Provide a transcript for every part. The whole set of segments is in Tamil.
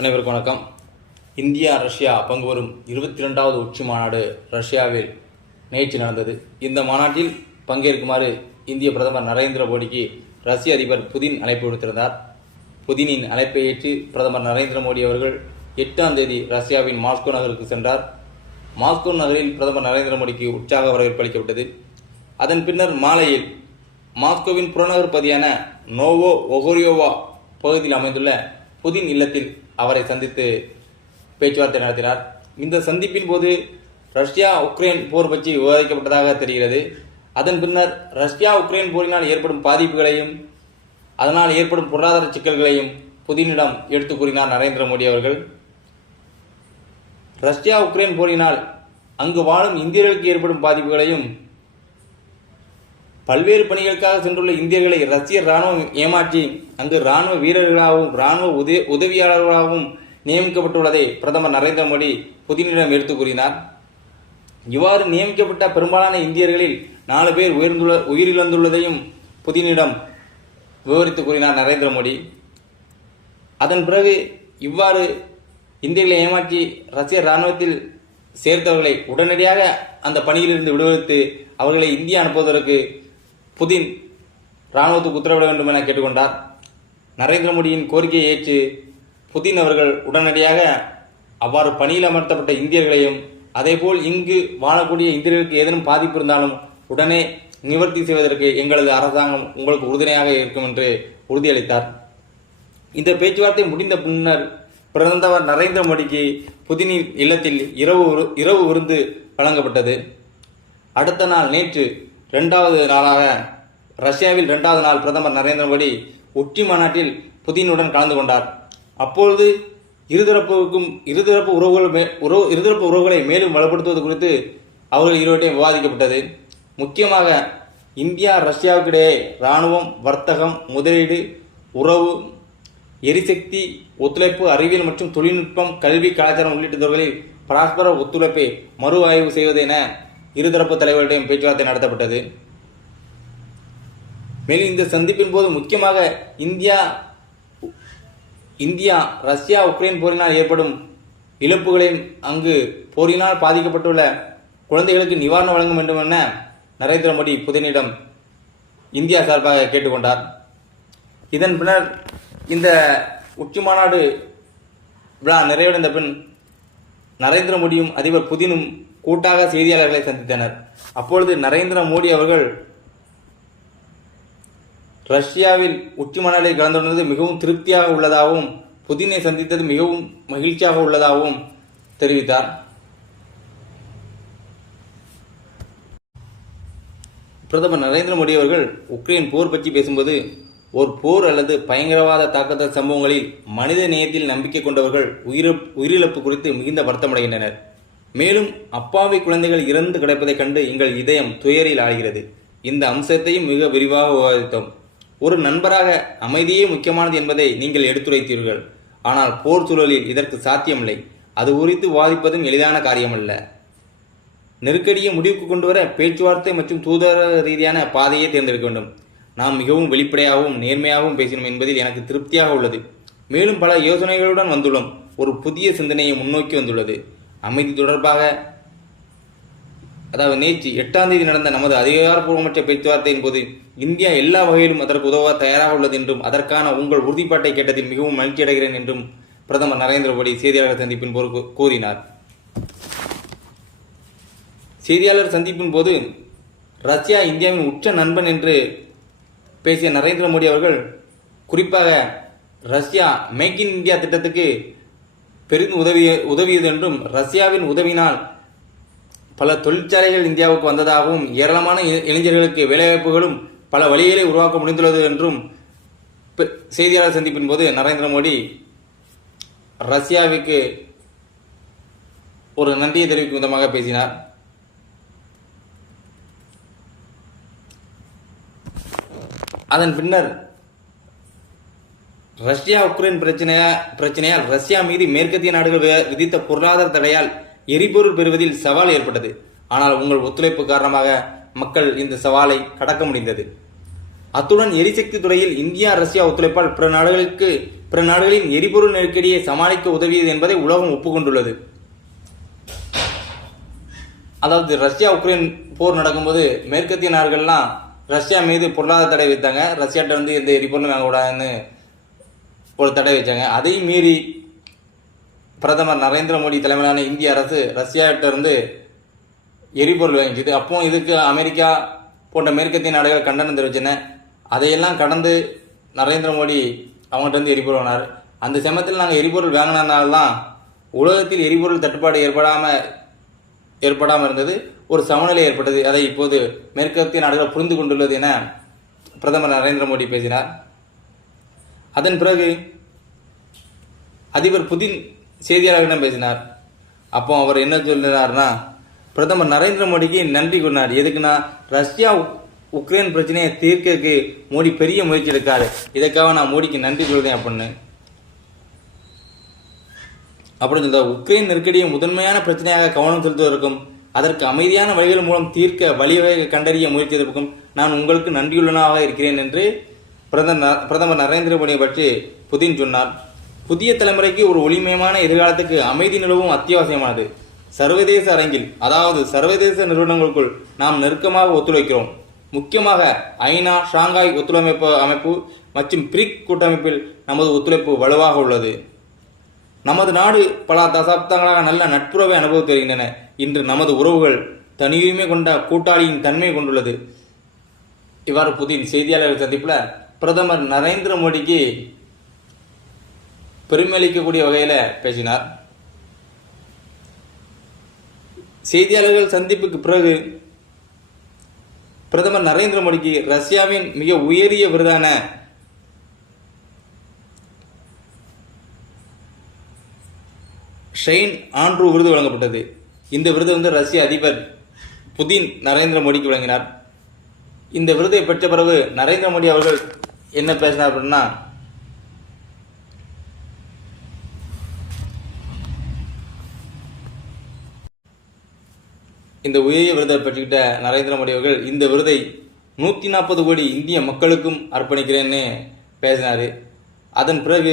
அனைவருக்கும் வணக்கம். இந்தியா ரஷ்யா பங்கு வரும் இருபத்தி ரெண்டாவது உச்சி மாநாடு ரஷ்யாவில் நேற்று நடந்தது. இந்த மாநாட்டில் பங்கேற்குமாறு இந்திய பிரதமர் நரேந்திர மோடிக்கு ரஷ்ய அதிபர் புதின் அழைப்பு விடுத்திருந்தார். புதினின் அழைப்பை ஏற்று பிரதமர் நரேந்திர மோடி அவர்கள் எட்டாம் தேதி ரஷ்யாவின் மாஸ்கோ நகருக்கு சென்றார். மாஸ்கோ நகரில் பிரதமர் நரேந்திர மோடிக்கு உற்சாக வரவேற்பு அளிக்கப்பட்டது. அதன் பின்னர் மாலையில் மாஸ்கோவின் புறநகர் பகுதியான நோவோ ஒகோரியோவா பகுதியில் அமைந்துள்ள புதின் இல்லத்தில் அவரை சந்தித்து பேச்சுவார்த்தை நடத்தினார். இந்த சந்திப்பின் போது ரஷ்யா உக்ரைன் போர் பற்றி விவாதிக்கப்பட்டதாக தெரிகிறது. அதன் பின்னர் ரஷ்யா உக்ரைன் போரினால் ஏற்படும் பாதிப்புகளையும் அதனால் ஏற்படும் பொருளாதார சிக்கல்களையும் புதினிடம் எடுத்து கூறினார் நரேந்திர மோடி அவர்கள். ரஷ்யா உக்ரைன் போரினால் அங்கு வாழும் இந்தியர்களுக்கு ஏற்படும் பாதிப்புகளையும் பல்வேறு பணிகளுக்காக சென்றுள்ள இந்தியர்களை ரஷ்ய ராணுவம் ஏமாற்றி அங்கு ராணுவ வீரர்களாகவும் ராணுவ உதவி உதவியாளர்களாகவும் நியமிக்கப்பட்டுள்ளதை பிரதமர் நரேந்திர மோடி புதினிடம் எடுத்து கூறினார். இவ்வாறு நியமிக்கப்பட்ட பெரும்பாலான இந்தியர்களில் நாலு பேர் உயர்ந்துள்ள உயிரிழந்துள்ளதையும் புதினிடம் விவரித்து கூறினார் நரேந்திர மோடி. அதன் பிறகு இவ்வாறு இந்தியர்களை ஏமாற்றி ரஷ்ய ராணுவத்தில் சேர்த்தவர்களை உடனடியாக அந்த பணியிலிருந்து விடுவித்து அவர்களை இந்தியா அனுப்புவதற்கு புதின் ராணுவத்துக்கு உத்தரவிட வேண்டும் என கேட்டுக்கொண்டார். நரேந்திர மோடியின் கோரிக்கையை ஏற்று புதின் அவர்கள் உடனடியாக அவ்வாறு பணியில் அமர்த்தப்பட்ட இந்தியர்களையும் அதேபோல் இங்கு வாழக்கூடிய இந்தியர்களுக்கு ஏதேனும் பாதிப்பு இருந்தாலும் உடனே நிவர்த்தி செய்வதற்கு எங்களது அரசாங்கம் உங்களுக்கு உறுதுணையாக இருக்கும் என்று உறுதியளித்தார். இந்த பேச்சுவார்த்தை முடிந்த பின்னர் பிரதமர் நரேந்திர மோடிக்கு புதினின் இல்லத்தில் இரவு இரவு விருந்து வழங்கப்பட்டது. அடுத்த நாள் நேற்று ரெண்டாவது நாளாக ரஷ்யாவில் ரெண்டாவது நாள் பிரதமர் நரேந்திர மோடி உச்சி மாநாட்டில் புதினுடன் கலந்து கொண்டார். அப்பொழுது இருதரப்புக்கும் இருதரப்பு உறவுகள் மே- உறவு இருதரப்பு உறவுகளை மேலும் வலுப்படுத்துவது குறித்து அவர்கள் இருவரையும் விவாதிக்கப்பட்டது. முக்கியமாக இந்தியா ரஷ்யாவுக்கிடையே இராணுவம் வர்த்தகம் முதலீடு உறவு எரிசக்தி ஒத்துழைப்பு அறிவியல் மற்றும் தொழில்நுட்பம் கல்வி கலாச்சாரம் உள்ளிட்ட துறைகளில் பரஸ்பர ஒத்துழைப்பை மறு ஆய்வு செய்வது என இருதரப்பு தலைவர்களிடம் பேச்சுவார்த்தை நடத்தப்பட்டது. மேலும் இந்த சந்திப்பின் போது முக்கியமாக இந்தியா இந்தியா ரஷ்யா உக்ரைன் போரினால் ஏற்படும் இழப்புகளையும் அங்கு போரினால் பாதிக்கப்பட்டுள்ள குழந்தைகளுக்கு நிவாரணம் வழங்க வேண்டும் என நரேந்திர மோடி புதினிடம் இந்தியா சார்பாக கேட்டுக்கொண்டார். இதன் பின்னர் இந்த உச்சி மாநாடு விழா நிறைவடைந்த பின் நரேந்திர மோடியும் அதிபர் புதினும் கூட்டாக செய்தியாளர்களை சந்தித்தனர். அப்பொழுது நரேந்திர மோடி அவர்கள் ரஷ்யாவில் உச்சி மாநாட்டில் கலந்து மிகவும் திருப்தியாக உள்ளதாகவும் புதினை சந்தித்தது மிகவும் மகிழ்ச்சியாக உள்ளதாகவும் தெரிவித்தார். பிரதமர் நரேந்திர மோடி அவர்கள் உக்ரைன் போர் பற்றி பேசும்போது ஒரு போர் அல்லது பயங்கரவாத தாக்குதல் சம்பவங்களில் மனித நேயத்தில் நம்பிக்கை கொண்டவர்கள் உயிரிழப் உயிரிழப்பு குறித்து மிகுந்த வருத்தமடைகின்றனர். மேலும் அப்பாவி குழந்தைகள் இறந்து கிடப்பதைக் கண்டு எங்கள் இதயம் துயரில் ஆகிறது இந்த அம்சத்தையும் மிக விரிவாக விவாதித்தோம். ஒரு நண்பராக அமைதியே முக்கியமானது என்பதை நீங்கள் எடுத்துரைத்தீர்கள். ஆனால் போர் சூழலில் இதற்கு சாத்தியமில்லை. அது குறித்து வாதிப்பதும் எளிதான காரியமல்ல. நெருக்கடியை முடிவுக்கு கொண்டு வர பேச்சுவார்த்தை மற்றும் தூதர ரீதியான பாதையை தேர்ந்தெடுக்க வேண்டும். நாம் மிகவும் வெளிப்படையாகவும் நேர்மையாகவும் பேசினோம் என்பதில் எனக்கு திருப்தியாக உள்ளது. மேலும் பல யோசனைகளுடன் வந்துள்ளோம். ஒரு புதிய சிந்தனையை முன்னோக்கி வந்துள்ளது. அமைதி தொடர்பாக அதாவது நேற்று எட்டாம் தேதி நடந்த நமது அதிகாரப்பூர்வமற்ற பேச்சுவார்த்தையின் போது இந்தியா எல்லா வகையிலும் அதற்கு உதவ தயாராக உள்ளது என்றும் அதற்கான உங்கள் உறுதிப்பாட்டை கேட்டதில் மிகவும் மகிழ்ச்சி அடைகிறேன் என்றும் பிரதமர் நரேந்திர மோடி செய்தியாளர் சந்திப்பின் போது கூறினார். செய்தியாளர் சந்திப்பின் போது ரஷ்யா இந்தியாவின் உச்ச நண்பன் என்று பேசிய நரேந்திர மோடி அவர்கள் குறிப்பாக ரஷ்யா மேக் இன் இந்தியா திட்டத்துக்கு பெரிதும் உதவிய உதவியது என்றும் ரஷ்யாவின் உதவினால் பல தொழிற்சாலைகள் இந்தியாவுக்கு வந்ததாகவும் ஏராளமான இளைஞர்களுக்கு வேலைவாய்ப்புகளும் பல வழிகளை உருவாக்க முடிந்துள்ளது என்றும் செய்தியாளர் சந்திப்பின் போது நரேந்திர மோடி ரஷ்யாவுக்கு ஒரு நன்றியை தெரிவிக்கும் விதமாக பேசினார். அதன் பின்னர் ரஷ்யா உக்ரைன் பிரச்சனையா பிரச்சனையால் ரஷ்யா மீது மேற்கத்திய நாடுகள் வி- விதித்த பொருளாதார தடையால் எரிபொருள் பெறுவதில் சவால் ஏற்பட்டது. ஆனால் உங்கள் ஒத்துழைப்பு காரணமாக மக்கள் இந்த சவாலை கடக்க முடிந்தது. அத்துடன் எரிசக்தி துறையில் இந்தியா ரஷ்யா ஒத்துழைப்பால் பிற நாடுகளுக்கு பிற நாடுகளின் எரிபொருள் நெருக்கடியை சமாளிக்க உதவியது என்பதை உலகம் ஒப்புக்கொண்டுள்ளது. அதாவது ரஷ்யா உக்ரைன் போர் நடக்கும்போது மேற்கத்திய நாடுகள்லாம் ரஷ்யா மீது பொருளாதார தடை வைத்தாங்க ரஷ்யாட்ட வந்து எந்த எரிபொருளும் வாங்கக்கூடாதுன்னு ஒரு தடை வச்சாங்க. அதையும் மீறி பிரதமர் நரேந்திர மோடி தலைமையிலான இந்திய அரசு ரஷ்யாட்ட இருந்து எரிபொருள் வாங்கிச்சது அப்போ இதுக்கு அமெரிக்கா போன்ற மேற்கத்திய நாடுகள் கண்டனம் தெரிவிச்சன. அதையெல்லாம் கடந்து நரேந்திர மோடி அவங்ககிட்ட இருந்து எரிபொருள் வாங்கினார். அந்த சமயத்தில் நாங்கள் எரிபொருள் வாங்கினதுனால்தான் உலகத்தில் எரிபொருள் தட்டுப்பாடு ஏற்படாமல் ஏற்படாமல் இருந்தது. ஒரு சமநிலை ஏற்பட்டது. அதை இப்போது மேற்கத்திய நாடுகள் புரிந்து கொண்டுள்ளது என பிரதமர் நரேந்திர மோடி பேசினார். அதன் பிறகு அதிபர் புதின் செய்தியாளர்களிடம் பேசினார். அப்போ அவர் என்ன சொல்லினார்னா பிரதமர் நரேந்திர மோடிக்கு நன்றி கூறினார் எதுக்குன்னா ரஷ்யா உக்ரைன் பிரச்சனையை தீர்க்கறதுக்கு மோடி பெரிய முயற்சி எடுக்காரு. இதற்காக நான் மோடிக்கு நன்றி சொல்கிறேன் அப்படின்னு. அப்படின்னு சொல்ல உக்ரைன் நெருக்கடியை முதன்மையான பிரச்சனையாக கவனம் செலுத்துவதற்கும் அதற்கு அமைதியான வழிகள் மூலம் தீர்க்க வழிவகை கண்டறிய முயற்சிப்பதற்கும் நான் உங்களுக்கு நன்றியுள்ளனாக இருக்கிறேன் என்று பிரதமர் பிரதமர் நரேந்திர மோடியை பற்றி புதின் சொன்னார். புதிய தலைமுறைக்கு ஒரு ஒளிமயமான எதிர்காலத்துக்கு அமைதி நிலவும் அத்தியாவசியமானது. சர்வதேச அரங்கில் அதாவது சர்வதேச நிறுவனங்களுக்குள் நாம் நெருக்கமாக ஒத்துழைக்கிறோம். முக்கியமாக ஐநா ஷாங்காய் ஒத்துழைப்பு அமைப்பு மற்றும் பிரிக் கூட்டமைப்பில் நமது ஒத்துழைப்பு வலுவாக உள்ளது. நமது நாடு பல தசாப்தங்களாக நல்ல நட்புறவை அனுபவித்து வருகின்றன இன்று நமது உறவுகள் தனியுரிமை கொண்ட கூட்டாளியின் தன்மை கொண்டுள்ளது. இவ்வாறு புதின் செய்தியாளர்கள் சந்திப்பில் பிரதமர் நரேந்திர மோடிக்கு பெருமையளிக்கக்கூடிய வகையில் பேசினார். செய்தியாளர்கள் சந்திப்புக்கு பிறகு பிரதமர் நரேந்திர மோடிக்கு ரஷ்யாவின் மிக உயரிய விருதான ஷெயின் ஆண்ட்ரூ விருது வழங்கப்பட்டது. இந்த விருது வந்து ரஷ்ய அதிபர் புதின் நரேந்திர மோடிக்கு வழங்கினார். இந்த விருதை பெற்ற பிறகு நரேந்திர மோடி அவர்கள் என்ன பேசினார் அப்படின்னா இந்த உயரிய விருதை பெற்றுக்கிட்ட நரேந்திர மோடி அவர்கள் இந்த விருதை நூற்றி நாற்பது கோடி இந்திய மக்களுக்கும் அர்ப்பணிக்கிறேன்னு பேசினார். அதன் பிறகு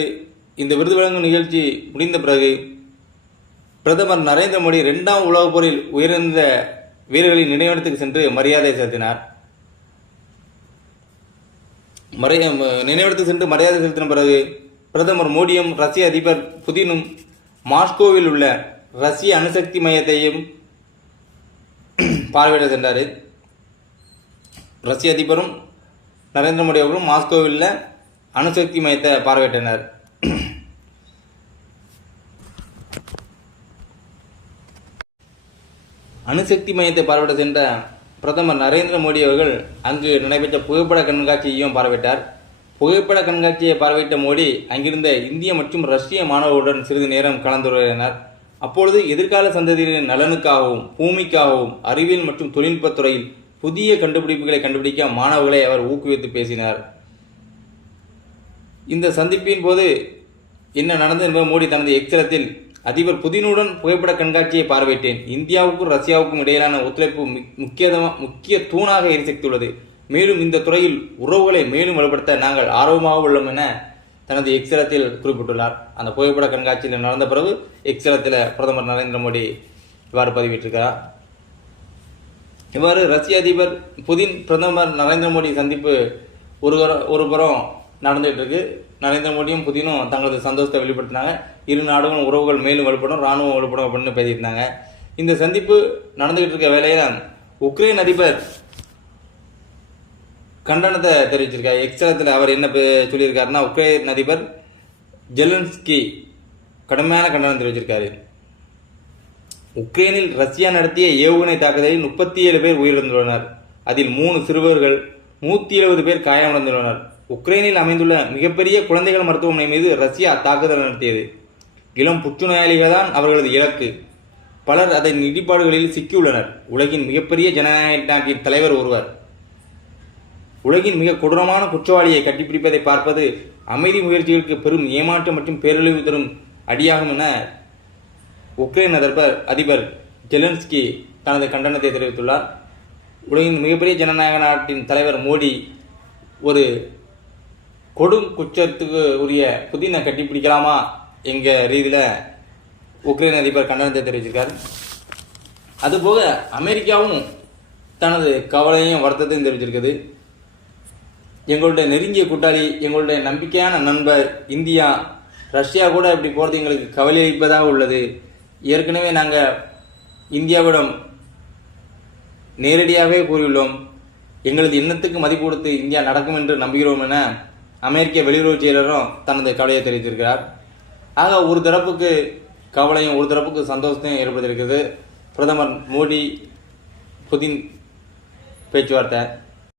இந்த விருது வழங்கும் நிகழ்ச்சி முடிந்த பிறகு பிரதமர் நரேந்திர மோடி ரெண்டாம் உலகப் போரில் உயர்ந்த வீரர்களின் நினைவிடத்துக்கு சென்று மரியாதை செலுத்தினார். மறை நினைவிடத்துக்கு சென்று மரியாதை செலுத்தின பிறகு பிரதமர் மோடியும் ரஷ்ய அதிபர் புதினும் மாஸ்கோவில் உள்ள ரஷ்ய அணுசக்தி மையத்தையும் பார்வையிட சென்றார். ரஷ்ய அதிபரும் நரேந்திர மோடி அவர்களும் மாஸ்கோவில் உள்ள அணுசக்தி மையத்தை பார்வையிட்டனர். அணுசக்தி மையத்தை பார்வையிட சென்ற பிரதமர் நரேந்திர மோடி அவர்கள் அங்கு நடைபெற்ற புகைப்பட கண்காட்சியையும் பார்வையிட்டார். புகைப்பட கண்காட்சியை பார்வையிட்ட மோடி அங்கிருந்த இந்திய மற்றும் ரஷ்ய மாணவர்களுடன் சிறிது நேரம் கலந்துரையாடினார். அப்பொழுது எதிர்கால சந்ததியினரின் நலனுக்காகவும் பூமிக்காகவும் அறிவியல் மற்றும் தொழில்நுட்பத் துறையில் புதிய கண்டுபிடிப்புகளை கண்டுபிடிக்க மாணவர்களை அவர் ஊக்குவித்து பேசினார். இந்த சந்திப்பின் போது என்ன நடந்தது என்பது மோடி தனது எக்ஸலத்தில் அதிபர் புதினுடன் புகைப்பட கண்காட்சியை பார்வையிட்டேன். இந்தியாவுக்கும் ரஷ்யாவுக்கும் இடையிலான ஒத்துழைப்பு மு- முக்கிய தூணாக எரிசக்தியுள்ளது. மேலும் இந்த துறையில் உறவுகளை மேலும் வலுப்படுத்த நாங்கள் ஆர்வமாக உள்ளோம் என தனது எக்ஸலத்தில் குறிப்பிட்டுள்ளார். அந்த புகைப்பட கண்காட்சியில் நடந்த பிறகு எக்ஸலத்தில் பிரதமர் நரேந்திர மோடி இவ்வாறு பதிவிட்டிருக்கிறார். இவ்வாறு ரஷ்ய அதிபர் புதின் பிரதமர் நரேந்திர மோடி சந்திப்பு ஒரு ஒரு புறம் நடந்துகிட்டு இருக்கு. நரேந்திர மோடியும் புதினும் தங்களது சந்தோஷத்தை வெளிப்படுத்தினாங்க. இரு நாடுகளும் உறவுகள் மேலும் வலுப்படும் ராணுவம் வலுப்படும் அப்படின்னு பேசியிருந்தாங்க. இந்த சந்திப்பு நடந்துகிட்டு இருக்க வேலையில் உக்ரைன் அதிபர் கண்டனத்தை தெரிவிச்சிருக்கார். எக்ஸலத்தில் அவர் என்ன சொல்லியிருக்காருன்னா உக்ரைன் அதிபர் ஜெலன்ஸ்கி கடுமையான கண்டனம் தெரிவிச்சிருக்காரு. உக்ரைனில் ரஷ்யா நடத்திய ஏவுகணை தாக்குதலில் முப்பத்தி ஏழு பேர் உயிரிழந்துள்ளனர். அதில் மூணு சிறுவர்கள் நூற்றி எழுபது பேர் காயமடைந்துள்ளனர். உக்ரைனில் அமைந்துள்ள மிகப்பெரிய குழந்தைகள் மருத்துவமனை மீது ரஷ்யா தாக்குதல் நடத்தியது. இளம் புற்றுநோயாளிகள் தான் அவர்களது இலக்கு. பலர் அதன் இடிபாடுகளில் சிக்கியுள்ளனர். உலகின் மிகப்பெரிய ஜனநாயக நாட்டின் தலைவர் ஒருவர். உலகின் மிக கொடூரமான குற்றவாளியை கட்டிப்பிடிப்பதை பார்ப்பது அமைதி முயற்சிகளுக்கு பெரும் ஏமாற்றம் மற்றும் பேரழிவு தரும் அடியாகும் என உக்ரைன் அதிபர் அதிபர் ஜெலன்ஸ்கி தனது கண்டனத்தை தெரிவித்துள்ளார். உலகின் மிகப்பெரிய ஜனநாயக நாட்டின் தலைவர் மோடி ஒரு கொடும் குற்றத்துக்கு உரிய புதினை கட்டிப்பிடிக்கலாமா எங்கள் ரீதியில் உக்ரைன் அதிபர் கண்டனத்தை தெரிவிச்சிருக்கார். அதுபோக அமெரிக்காவும் தனது கவலையும் வருத்தத்தையும் தெரிவிச்சிருக்குது. எங்களுடைய நெருங்கிய கூட்டாளி எங்களுடைய நம்பிக்கையான நண்பர் இந்தியா ரஷ்யா கூட இப்படி போகிறது எங்களுக்கு கவலை அளிப்பதாக உள்ளது. ஏற்கனவே நாங்கள் இந்தியாவிடம் நேரடியாகவே கூறியுள்ளோம். எங்களது எண்ணத்துக்கு மதிப்பு கொடுத்து இந்தியா நடக்கும் என்று நம்புகிறோம் என அமெரிக்க வெளியுறவு செயலரும் தனது கவலையை தெரிவித்திருக்கிறார். ஆக ஒரு தரப்புக்கு கவலையும் ஒரு தரப்புக்கு சந்தோஷத்தையும் ஏற்படுத்தியிருக்கிறது பிரதமர் மோடி புதின் பேச்சுவார்த்தை.